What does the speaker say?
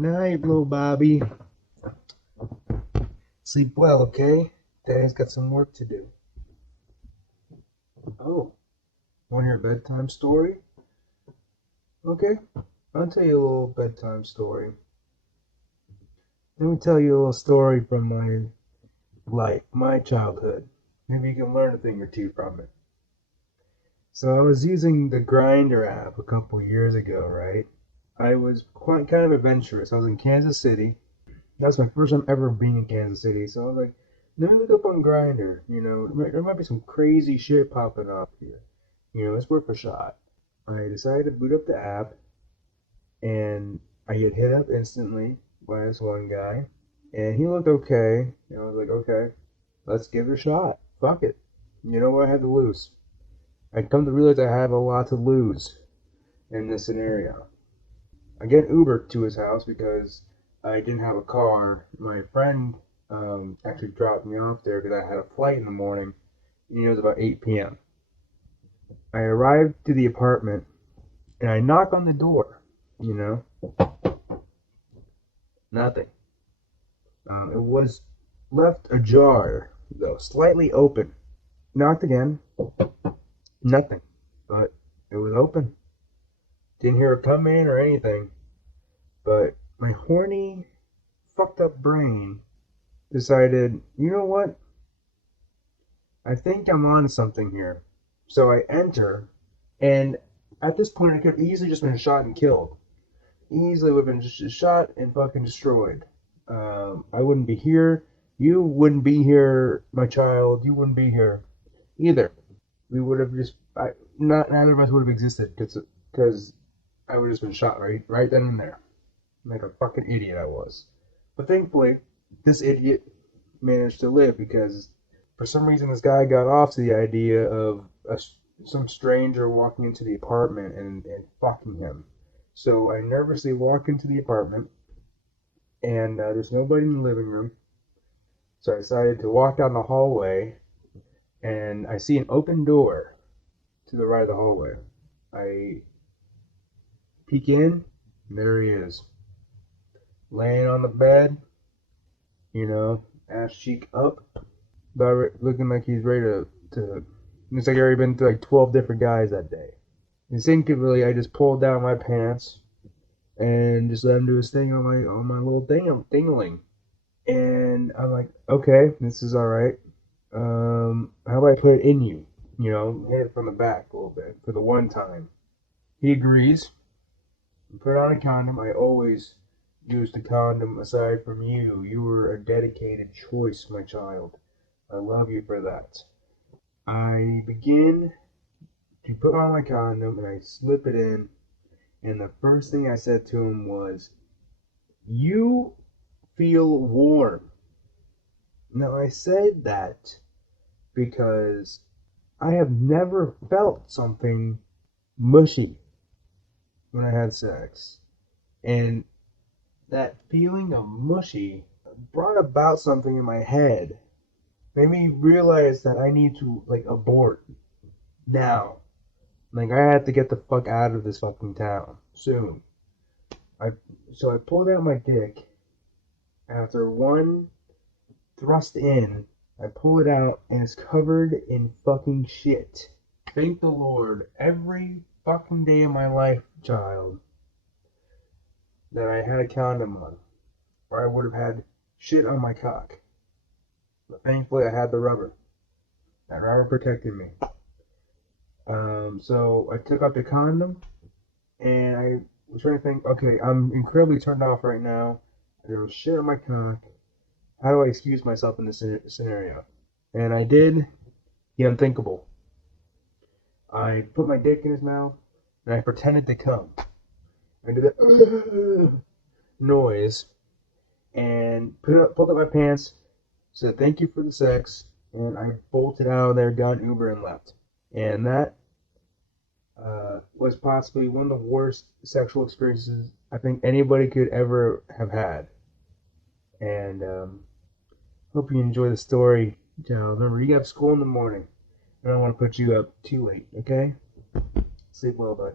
Night, little Bobby. Sleep well, okay? Daddy's got some work to do. Oh, want to hear a bedtime story? Okay, I'll tell you a little bedtime story. Let me tell you a little story from my life, my childhood. Maybe you can learn a thing or two from it. So I was using the Grinder app a couple years ago, right? I was quite kind of adventurous. I was in Kansas City. That's my first time ever being in Kansas City. So I was like, let me look up on Grinder. There might be some crazy shit popping up here. It's worth a shot. I decided to boot up the app, and I get hit up instantly by this one guy, and he looked okay. I was like, okay, let's give it a shot. Fuck it. You know what I had to lose? I come to realize I have a lot to lose in this scenario. I get Uber to his house because I didn't have a car. My friend actually dropped me off there because I had a flight in the morning. And it was about 8 p.m. I arrived to the apartment and I knock on the door. Nothing. It was left ajar, though, slightly open. Knocked again. Nothing. But it was open. Didn't hear it come in or anything. But my horny, fucked up brain decided, you know what? I think I'm on something here. So I enter, and at this point, I could have easily just been shot and killed. Easily would have been just shot and fucking destroyed. I wouldn't be here. You wouldn't be here, my child. You wouldn't be here either. We would have just, neither of us would have existed because I would have just been shot right then and there. Like a fucking idiot I was. But thankfully, this idiot managed to live because for some reason this guy got off to the idea of some stranger walking into the apartment and fucking him. So I nervously walk into the apartment and there's nobody in the living room. So I decided to walk down the hallway and I see an open door to the right of the hallway. I peek in, and there he is. Laying on the bed, ass cheek up, looking like he's ready to looks like I've already been through like 12 different guys that day. Instinctively, I just pulled down my pants and just let him do his thing on my little dingling. And I'm like, okay, this is all right. How about I put it in you? Hit it from the back a little bit for the one time. He agrees. Put on a condom. I always used a condom aside from you. You were a dedicated choice, my child. I love you for that. I begin to put on my condom and I slip it in. And the first thing I said to him was, "You feel warm." Now I said that because I have never felt something mushy when I had sex. And that feeling of mushy brought about something in my head. Made me realize that I need to abort now. I had to get the fuck out of this fucking town soon. So I pulled out my dick. After one thrust in, I pull it out and it's covered in fucking shit. Thank the Lord, every fucking day of my life, child, that I had a condom on, or I would have had shit on my cock. But thankfully, I had the rubber. That rubber protected me. So I took out the condom, and I was trying to think, okay, I'm incredibly turned off right now. There was shit on my cock. How do I excuse myself in this scenario? And I did the unthinkable. I put my dick in his mouth, and I pretended to come. I did that noise, and pulled up my pants, said thank you for the sex, and I bolted out of there, got an Uber, and left. And that was possibly one of the worst sexual experiences I think anybody could ever have had. And hope you enjoy the story, child. Remember, you have school in the morning. I don't want to put you up too late, okay? Sleep well, bud.